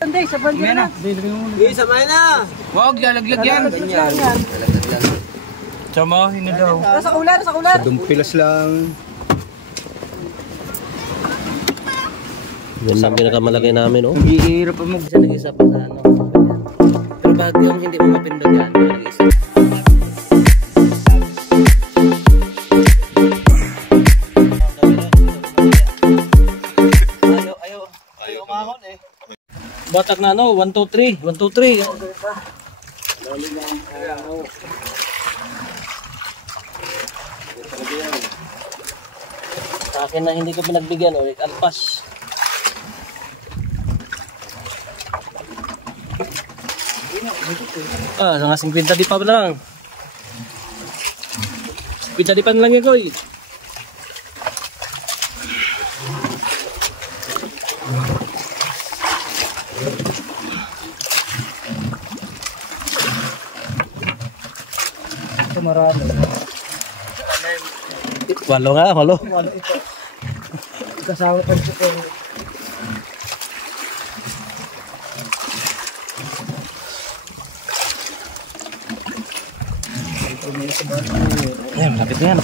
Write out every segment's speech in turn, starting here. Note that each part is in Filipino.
Hindi, sa bandera na. Hindi, sabay na. Huwag, lalaglag yan. Samahin na daw. Sa ular, sa ular. Dumpilas lang. Yan lang pinakamalagay namin, oh. Ihirap pa mag... Isa nag-isa pa sa ano. Pero bakit yung hindi mo mapindot yan? Nag-isa. Ayaw umahon eh. Batak na ano, 1, 2, 3. 1, 2, 3. Sa akin na hindi ko pinagbigyan, ulit alpas. Mga 50 di pa lang. 50 di pa lang yan ko eh. Ito marami. Walo nga, walo. Kasama pa siya. Ayan, malapit na yan.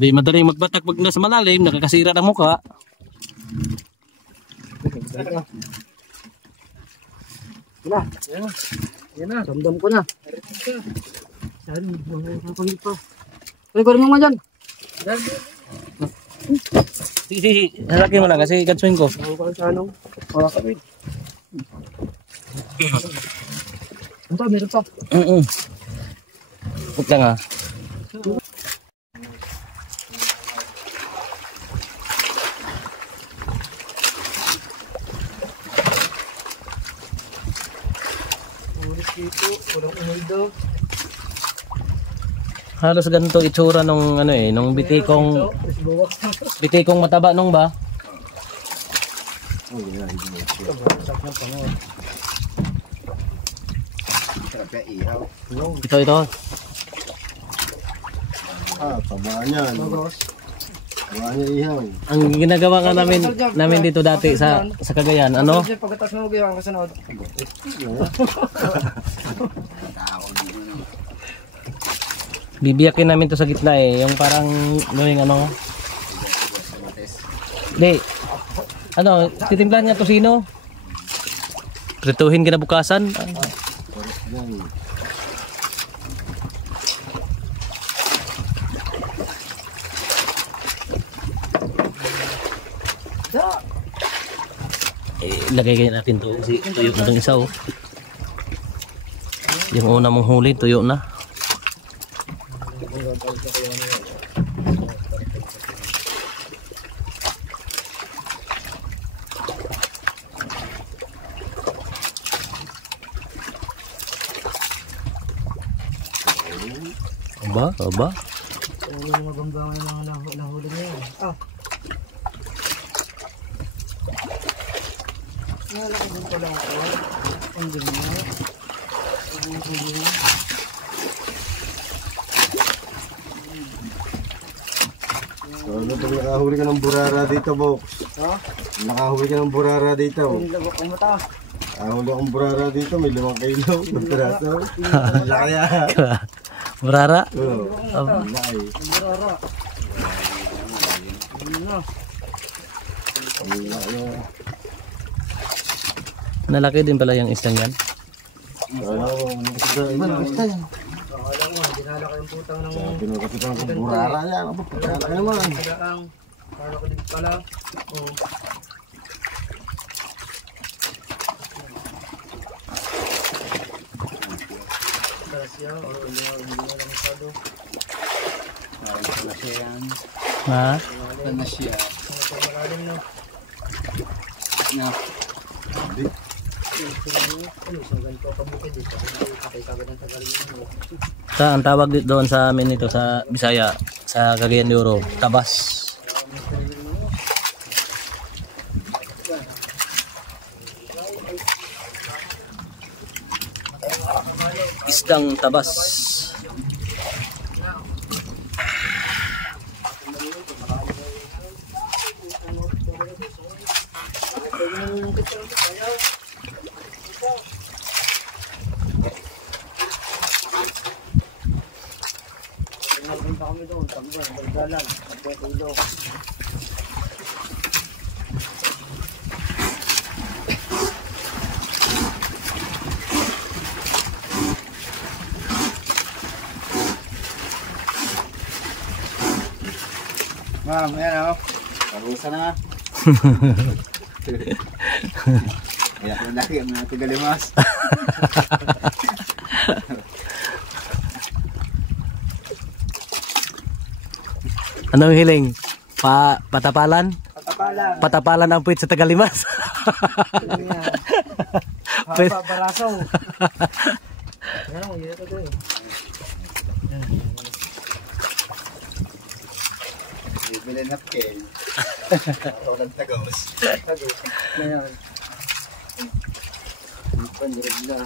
Di madaling magbatak pag nasa malalim, nakakasira ng mukha. Yan na. Damdam ko na. Saan? Napagit pa. Ay, kunin mo nga dyan. Sige, halaki mo lang kasi katsuin ko. Ako ka sa anong. Wala ka rin. Ito, meron pa. Huwag lang ah. Halos ganito itsura nung ano eh, nung bitikong mataba nung ba? Ito. Tabaan yan. Tabaan yan ihaw. Ang ginagawa nga namin dito dati sa Cagayan, ano? Pagkatas mo magiging kasunod. Bibiyakin namin to sa gitna eh, yung parang gawing ano. Di. Ano, titimplahan nga tosino. Prituhin kinabukasan. Lagay kayo natin to kasi tuyo na ng isa oh. Yung una mong huli tuyo na. Aba. Ano yung magambang yung mga nahuli niya yan? Nalaki din pala ako. Ang ganyan. Ano pag nakahuli ka ng burara dito, Box? Ha? Nakahuli ka ng burara dito. Ang lagok ang mata. Nakahuli akong burara dito, may 5 kilo. Magpiraso. Laki ah. Burara? Oo. Ang Laki. burara. Ang laki. Nalaki din pala yung isang yan. Iba na gusto yan. Akala mo, dinala ko yung putang ng... Pinukasipan kong burara yan. Laki naman. Kadaang. Akala ko din pala. Oo. Talasya. Hindi na lang masyado. Talasya yan. Ha? Talasya. Malalim na. Ang tawag dito doon sa amin ito sa Bisaya, sa Cagayan de Oro, tabas. Isdang tabas. Kami doon, taguan, baldalan, pagkatulog. Ma'am, yan o. Parusa na. Kaya ko na laki ang mga tigalimas. Anong hiling? Patapalan? Patapalan. Patapalan ang puwit sa Tagalimas. Puwit. Baraso. Yan o, yun ito doon. Bibili na pen. Walang tagawas. Ngayon. Pandirag na.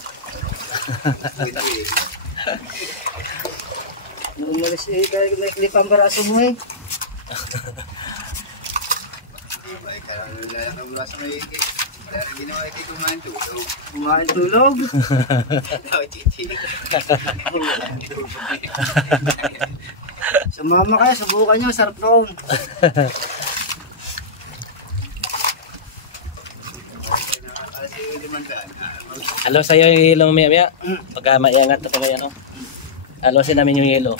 Nung umalis eh, kaya naikli pa ang baraso mo eh. Ay, karang nilalang ang bulas na ikik. Kaya nang ginawa ikik kumain tulog. Kumain tulog. Sumama kayo, subukan nyo, sarap noon. Alo sa'yo yung hilo mamaya. Pagka maiangat na pagka ano. Alosin namin yung hilo.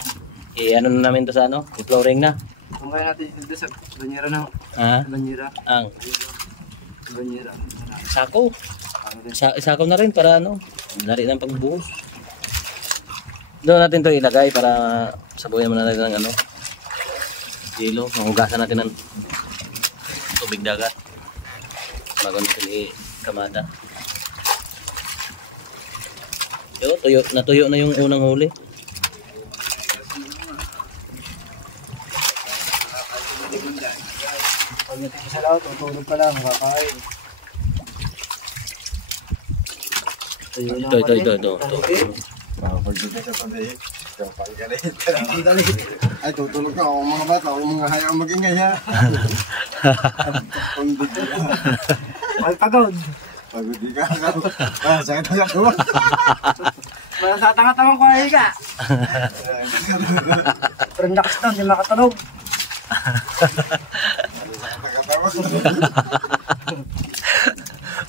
I-ano na namin to sa ano? I-flooring na. Kung kaya natin dito sa banyera na. Ha? Banyera. Ang Banyera. sako. Sako na rin para ano. Lari ng pagbuhos. Doon natin to ilagay para sabuyan mo natin ng ano. Hilo. Mahugasan natin ng tubig dagat. Bago natin i-kamada. Yo, natuyo na yung unang huli. Pag natin sa lahat, tutulog ka lang, makakain. Ito. Pagdito ka pa dahil. Paggalit. Ay, tutulog ka. Ako mga bata. Ako mga hayang mag-ingay ha. Pagdito ka. Ay, pagod. Pagod di ka. Sakit na ako. Parang sa tanga-tangang ko ay ka. Pero nakas na, hindi makatulog.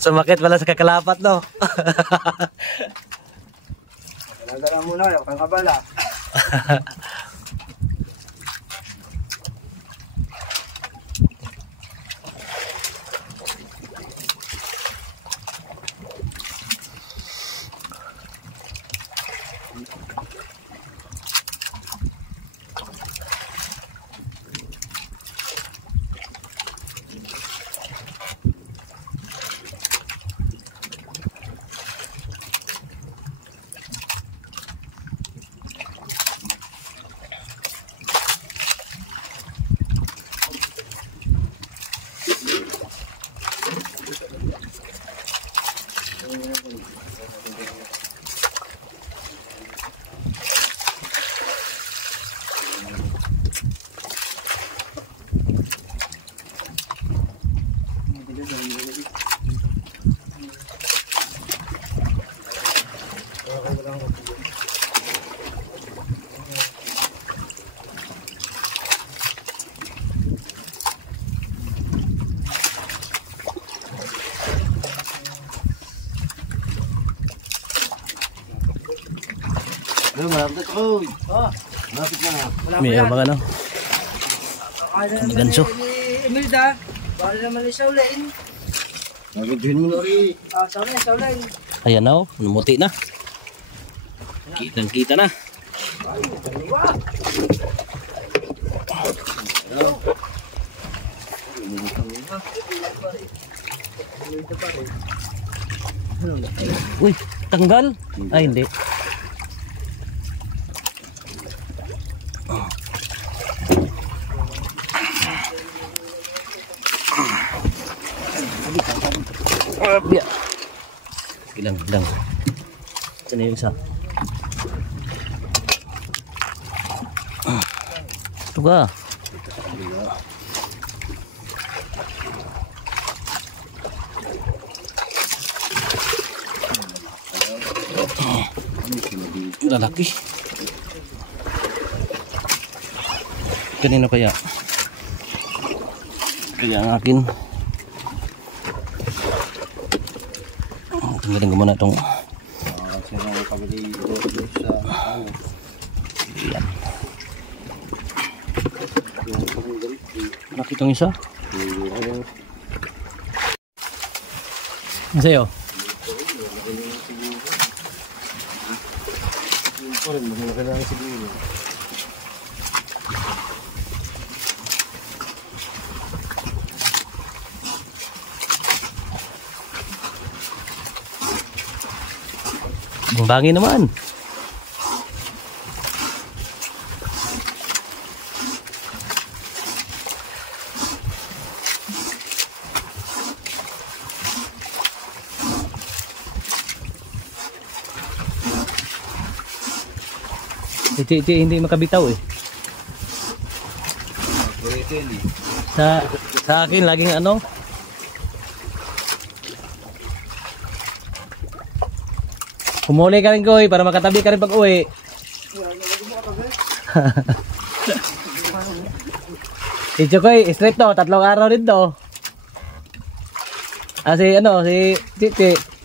Sumakit pala sa kakalapat, no? Nagdala muna kayo, kang kabala. Malapit ako. Malapit na. May abang ano? Ganso. Imelda, bali naman siya ulit. Nagagawin mo na rin. Sa ulit. Ayan na, oh. Numuti na. Kitang-kita na. Uy, tanggal? Ay, hindi. Biya. Ilang. Saan yung isa? Ito ka. Lalaki. Kanino kaya? Kaya ang akin. Tanggalin ko muna itong yan. Laki itong isa. Ano sa'yo? Ang bangin naman. Hindi makabitaw eh. Sa akin laging ano? Humuli ka rin ko para makatabi ka rin pag uwi. Ito ko straight to, 3 araw rin to. Si Titi.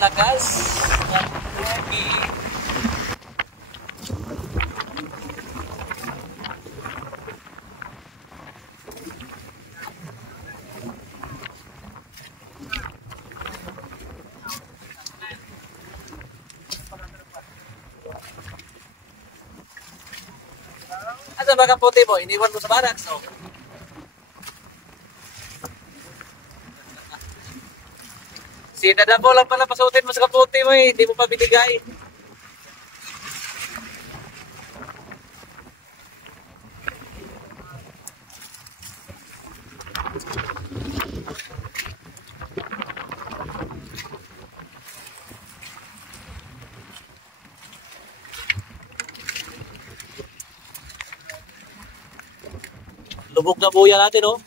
Lakas ng tubig. Asa ba kapote mo? Iniwan mo sa barracks, no? Si Dadabo lang pala pasutin mo sa kapote mo eh. Hindi mo pa binigay. Lubog na buya natin, oh.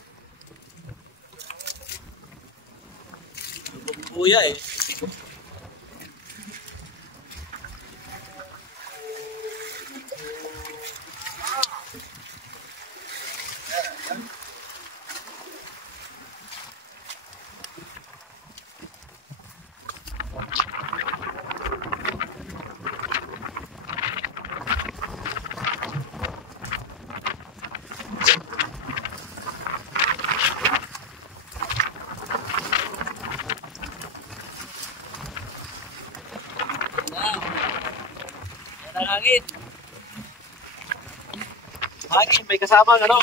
Buya eh. Hangin. Hangin, may kasama ano?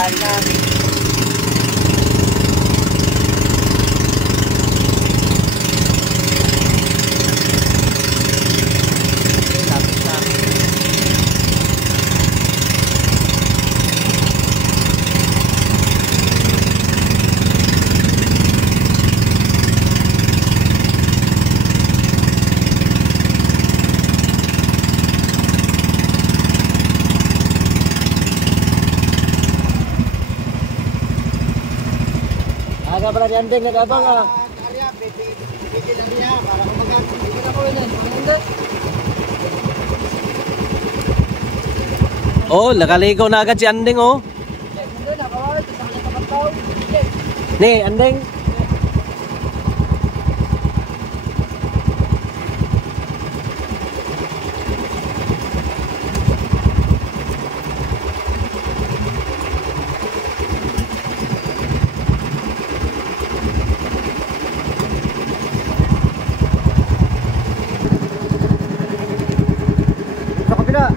Mahal na. Aga pala ni Andeng nag-abang ah. Arya, bigyan na niya para kumagat. Bigyan ako yun. Hindi. Oh, nakaligo na agad si Andeng oh. Hindi na, kawawit. Isang nakapagpaw. Ni, Andeng. Sa kapila.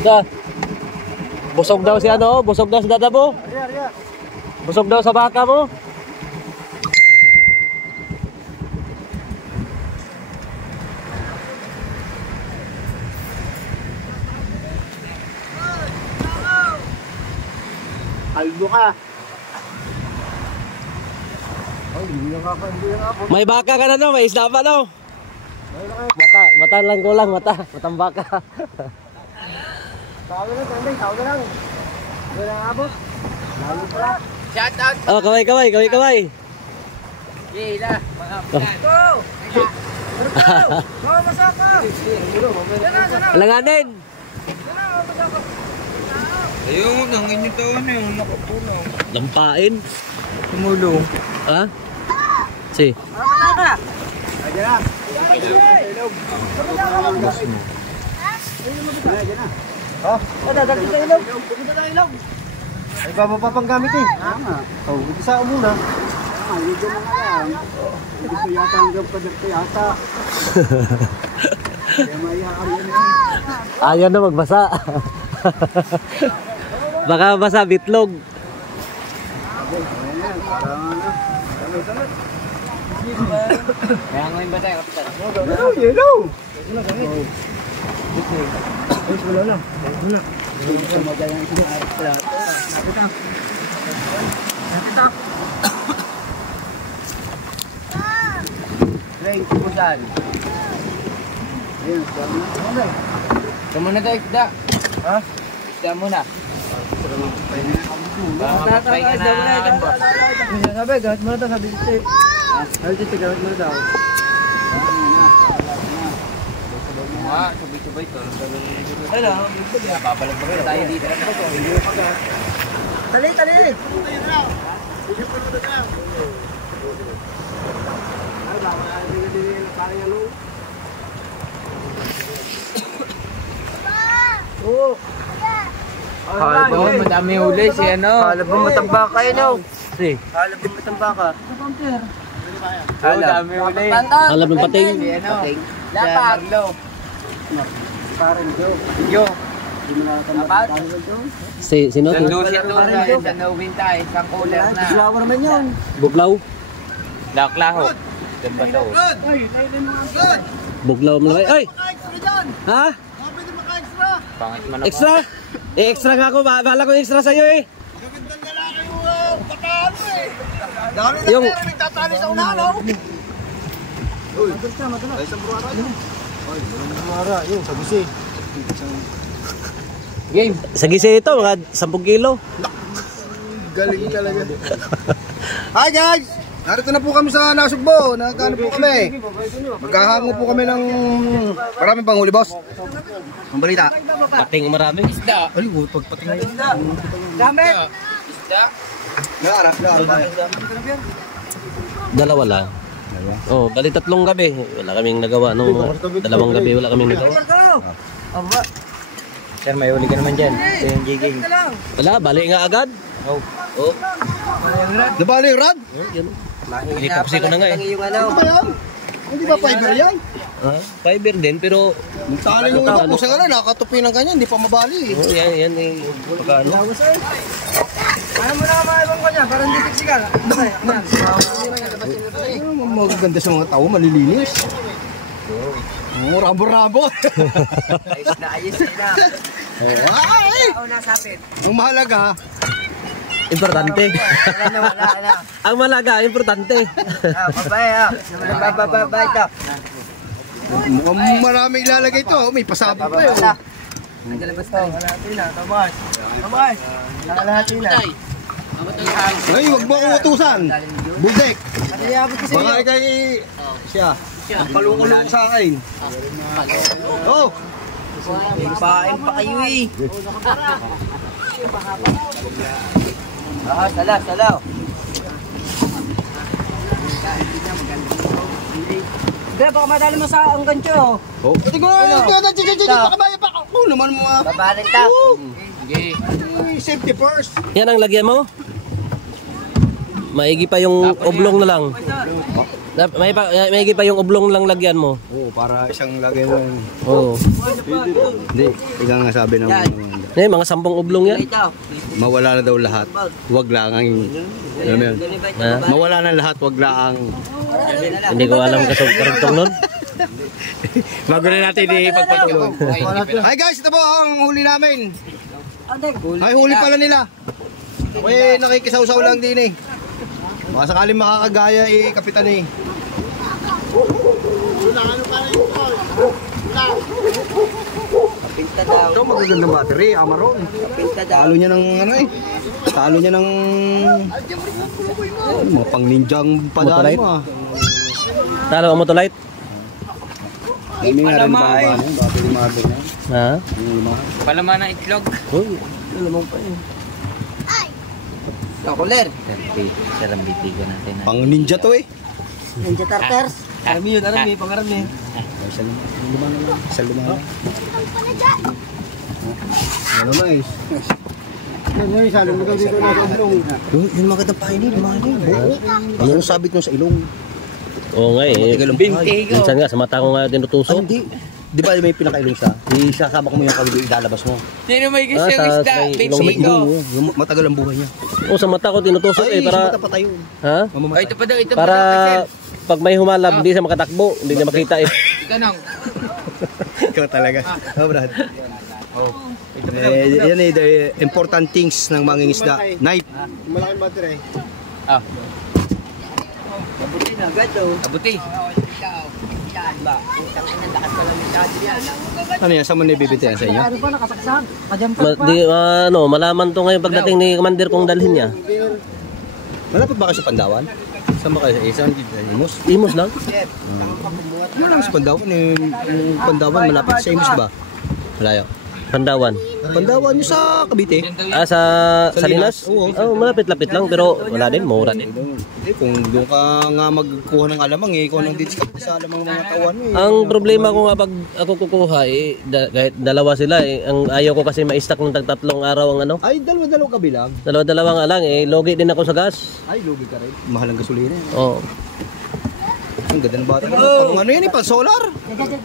Da. Busog daw si ano, busog daw si dada mo. Arya, Arya. Busog daw sa baka mo. Albo ka. Ay, hindi na ako. May baka ka na no, may isda pa no. Mata lang ko lang, matang baka. Tawag na, Tandeng. Tawag na lang. Hindi na abot. Lalo pala. Shout out. Oh, kaway. Gila. Mga Go! Go, masaka! Alanganin. ayun, ang inyong taon na yung nakatulong. Lampain. Tumulong. Ha? Si. Masaka! Ayan na. Oh, dadagdag sa ilog. Pupunta tayo ilog. Ay, bababa pang gamit eh. Tama. Oh, isa muna. Medyo mga lang. Gusto yata hanggang padagto yata. Kaya mayaan yun. Ayaw na magbasa. Baka basa bitlog. Kaya ngayon ba tayo kapitan? Yellow! Wala lang. Wala. Magayan ito. Lapit na. Ray, po saan? Ayun, saan na? Kamu na tayo isda. Ha? Isda muna. Patay ka na. Sabi, gawit mo na ito, sabi dito. Sabi dito, gawit mo na daw. Subay-subay to. Hello. Babalik pa rin tayo dito. Tali, tali! Oo. Halabang madami huli si ano. Halabang matambaka yun, no? Si. Halabang matambaka. Dami huli. Alam ng pating. Si ano. Dapat. Parang Joe. Yo. Hindi mo nakakamalit tayo ng Joe. Sino? Sandusin doon sa Nowin tayo. Isang cooler na. Flower naman yun. Buglaw. Laklaho. Doon ba daw? Buglaw mo lang. Ay! Ha? Pangit man ako. Extra? Extra nga ako. Bahala ko extra sa'yo eh. Yung... Nagtatali sa unahan, oh! Ay, isang buwara yun, sa gusi. Game. Sa gisi ito, mga 10 kilo. Galing talaga. Hi guys! Narito na po kami sa Nasugbo. Nagkano po kami? Magkahango po kami ng maraming panghuli, boss. Ang balita. Pating marami. Isda. Ay, pagpating na yun. Dami! Isda. Naara. Dalawa lang. Oh, bali 3 gabi. Wala kaming nagawa nung 2 gabi wala kaming nagawa. Aba, Sir, may huli ka naman dyan. Ito yung jiging. Wala, bali nga agad. Oh. Oh, Nabali yung rad? yan. Inikapsi ko na nga eh. yung ano. Ano ba yan? Hindi ba fiber yan? Ha? Fiber din, pero... Tali yung iba po sa gano'n, nakatupi ng kanya, hindi pa mabali. Oh, yan eh. Pagkano? Ayaw mo na maibang kanya, parang hindi tiksikan. Magaganda sa mga tao, malilinis. Rabo-rabo. Ayos na. Ay! Ako nasapit. Ang mahalaga, Importante. Wala. Ang malaga, importante. Babay ito. mukhang maraming ilalagay ito. May pasabi pa yun. Nagalabas to. Kalahati na, Tomas. Nakalahati na. Ay, huwag mo akong utusan. Budek. Naliyabot kasi Baka ikay siya. Palungulong sa akin. Oh! Pain pa kayo eh. Salaw. Hindi, baka madali mo sa ang gancho. Oh, ito ko na. Baka baya pa. Oh, naman mga. Babalin ta. Safety first. Yan ang lagyan mo? Maigi pa yung oblong na lang. Maigi pa yung oblong lang lagyan mo. Oh, para isang lagay lang. Oo. Hindi, ikaw nga sabi ng Mga 10 oblong yan. mawala na daw lahat. Wag lang ang alam mo yun? Ha? Mawala na lahat, wag lang. Hindi ko alam karugtong nun. Bago na natin ipagpatuloy. Hi guys, ito po ang huli namin. Ay, huli pala nila. Okay, nakikisaw-saw lang din eh. Baka sakaling makakagaya eh, kapitan eh. Pinta daw. Ito magagandang battery, Amaron. Pinta daw. Talo niya ng ano eh. Talo niya ng mga pang ninjang padali mo ah. Talo ang motolite. Kami nga rin ba ano, battery mother na. Ha? Palaman ng itlog. Uy, alam pa yun. Kakuler. Sarambiti ko natin. Pang ninja to eh. Ninja Tartars. Arami yun, pangarami. Sa lumang. Ano na eh. Yan yung salong daw dito na sa ilong. Yung magandang painin, Ayun ang sabit nyo sa ilong. Oo nga eh. Minsan nga, sa mata ko nga tinutusok. Hindi. Di ba may pinakailong siya? Isasabak mo yung kawili, ilalabas mo. Sino may gusto Ah, yung sa- isda? sa Sa Binti may ko. ilong mo. Yung matagal ang buhay niya. Oo, sa mata ko tinutusok eh. Ay, sa Para, mata pa tayo. ha? Oh, ito pa daw, ito pa Para daw. pag may humalab, hindi siya makatakbo. Hindi niya makita eh. Tanong. Ikaw talaga. Oh, Brad. Yan eh, the important things ng mangingisda. Knife. Malaking battery. Ah, Kabuti na agad oh. abuti. Ano yan? Saan mo nabibitihan sa inyo? Ano pa nakasaksak? Malaman to ngayon pagdating ni Commander kung dalhin niya. Malapit ba kayo sa Pandawan? Saan ba kayo? Saan dito? Imus? Imos lang. Ano lang sa Pandawan? Yung Pandawan, malapit sa Imus ba? Malayo. Pandawan. Pandawan yung sa Cavite. Ah, sa Salinas? Oo. Oh, malapit-lapit lang pero wala din, mura din. Eh, kung doon ka nga magkuha ng alamang eh, ikaw nang discount sa alamang mga tawan mo eh. Ang problema ko nga pag ako kukuha eh, kahit dalawa sila eh, ang ayaw ko kasi ma-stack ng tagtatlong araw ang ano. Ay, dalawa-dalawa ka bilang. Dalawa-dalawa nga lang eh, logi din ako sa gas. Ay, lugi ka rin. Mahal ang gasolina eh. Oh, Ang ganda ng bata. Pang ano yan eh, pang solar.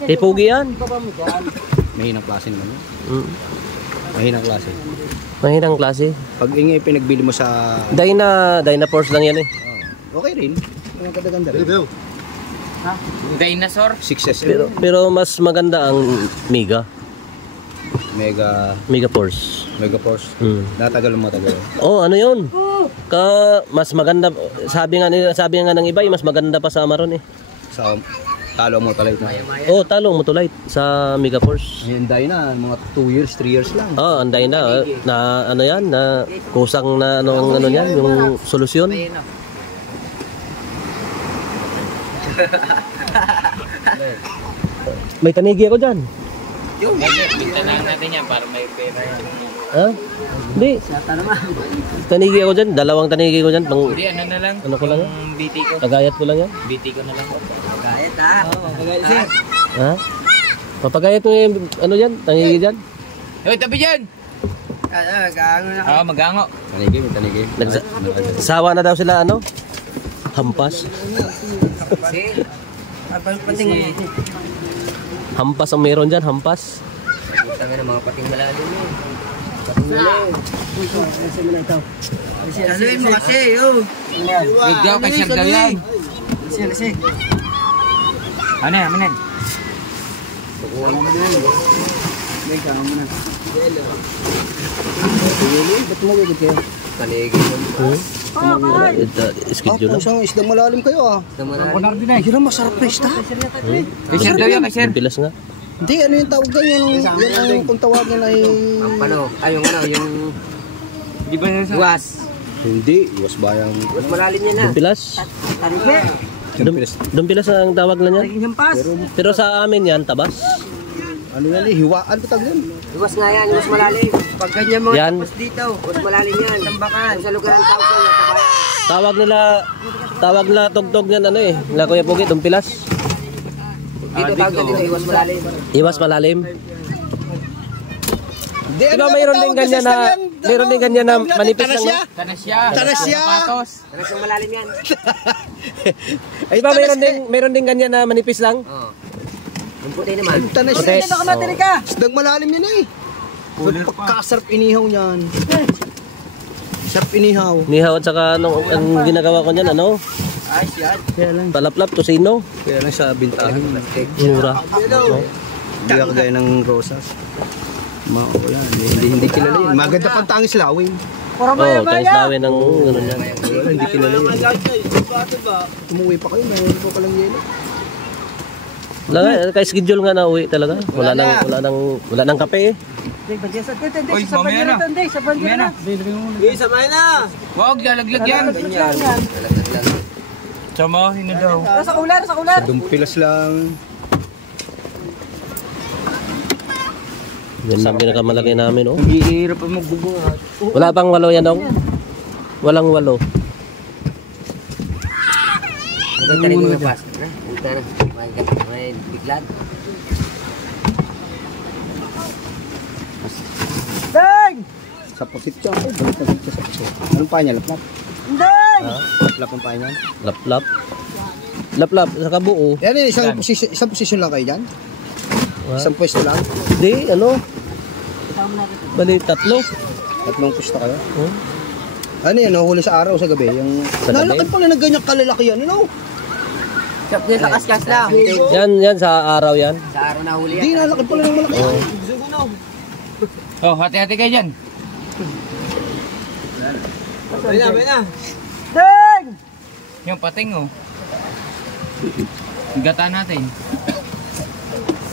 ipugi yan. Mahinang klase naman yun. Mm. Mahinang klase. Mahinang klase. Pag ingay pinagbili mo sa... Dyna Force lang yan eh. Okay rin. Ang ganda-ganda rin. Dinosaur. 6SM. Pero mas maganda ang Mega Mega Force. Force. Mm. Natagal mo matagal. Oh, ano 'yun? Mas maganda sabi nga ng iba, mas maganda pa sa Amaron eh. Sa talo mo talay na. Oh, talong Motolite sa Mega Force. Hinday na, mga 2 years, 3 years lang. Oh, anday na ano 'yan, na kusang na ano yan, yung solusyon. May tanigi ako diyan. Bintanan natin yan para may pera yan. Ha? Hindi. Tanigi ako dyan. Dalawang tanigi ko dyan. Pang, Hindi, ano na lang. Ano ko lang yan? Yung BT ko. Kagayat ko lang yan. BT ko na lang. Gayat ha. Oo, gayat. Ha? Papagayat mo yung ano dyan? Tanigi dyan? Hoy, tabi dyan! Gaano na. Oo, magango. Tanigi, may tanigi. Sawa na daw sila ano? Hampas. Pating. Hampas ang meron dyan, hampas. Tanga ng mga pating malalim mo. Pating malalim. Saluhin mo kasi, oh. Wait daw, kay Sir daw yan. Lasi. Ano yan, manin? Kukuha mo na yan. May kama mo na. Ba't mo gagawin kayo? Paligid mo. Schedule lang. Isang isdang malalim kayo ah. Yun ang masarap na isda. Kay Sir daw yan, kay Sir. Pilas nga. Hindi, ano yung tawag dyan? Yan ang kung tawagin ay... Ang pano, yung... Di ba yun sa... Iwas. Hindi, iwas bayang... Iwas malalim yan na. Dumpilas? Tarike. Dumpilas ang tawag na niyan. Pero sa amin yan, tabas. Ano yan eh, hiwaan ko tawag yan. Iwas nga yan, iwas malalim. Pag ganyan mga Yan. tapos dito, iwas malalim yan. Tambakan. Sa lugar ang tawag yan, tabayan. Tawag nila tugtog niyan ano eh. Nila Kuya Pugi, dumpilas. Dito tawag yan dito, iwas malalim. Iwas malalim. Di ba mayroon din ganyan na manipis lang no? Tanasya! Tanas yung malalim yan. Di ba mayroon din ganyan na manipis lang? Oo. Yung puti naman. Tanasya! Isdang malalim yan eh. Pagkasarap inihaw niyan. Sarap inihaw. Nihaw at saka ang ginagawa ko niyan ano? Ayos yan. Kaya lang. Palaplap, tosino. Kaya lang sa bintahan. Mura. Hindi ako gaya ng rosas. Mao yan. Hindi kilala yun. Maganda pang tangis lawin. Oo, tangis lawin ng ano niyan. Hindi kilala yun. Umuwi pa kayo. Mayroon pa palang yelo. Wala kay schedule nga na uwi talaga. Wala nang kape eh. Uy, mamaya na. Mamaya na. Sabay na. Huwag, lalaglag yan. Samahin na daw. Nasa ular. Sa dumpilas lang. Yan lang pinakamalaki namin oh. Hihirap pa magbubuhat. Wala pang 8 yan oh. Walang 8. Maganda rin mga pas. Punta na. May biglat. Deng! Sa pusit siya. Balik na siya sa pusit. Anong pa niya? Laplap? Deng! Laplap ang pa niya? Laplap. Laplap sa kabuo. Yan eh, isang posisyon lang kayo dyan? Isang pwesto lang? Di ano? Bali 3. Tatlong pwesto kayo? Oh. Ano yan, huli sa araw, sa gabi? Yung... Sa gabi? Nalakad pala ng ganyang kalalaki yan, you know? Chop niya sa kaskas lang. Yan sa araw yan. Sa araw na huli Hindi, yan. nalakad pala ng malaki. Oh, hati-hati kayo dyan. Bay na. Deng! Yung pating oh. Gata natin.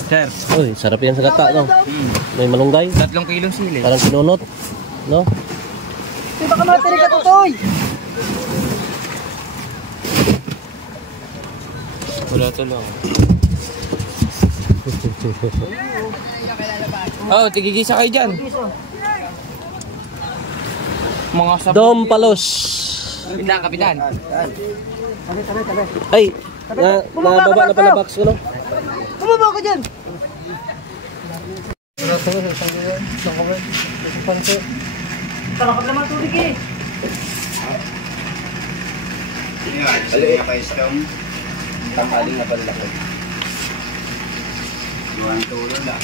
Sir. Uy, sarap yan sa gata no. May malunggay. 3 kilo sili. Parang sinunot. No? Di ba ka matiri ka tutoy? Wala to lang. Oh, tigigisa kayo dyan. Mga sabon. Dom Palos. Kapitan, kapitan. Ay, nababa na pala box ko no. Bumaba ka dyan! Talakad naman tubig eh. Aliit pa isang tanghaling na panlaki. Iwan tulo lang.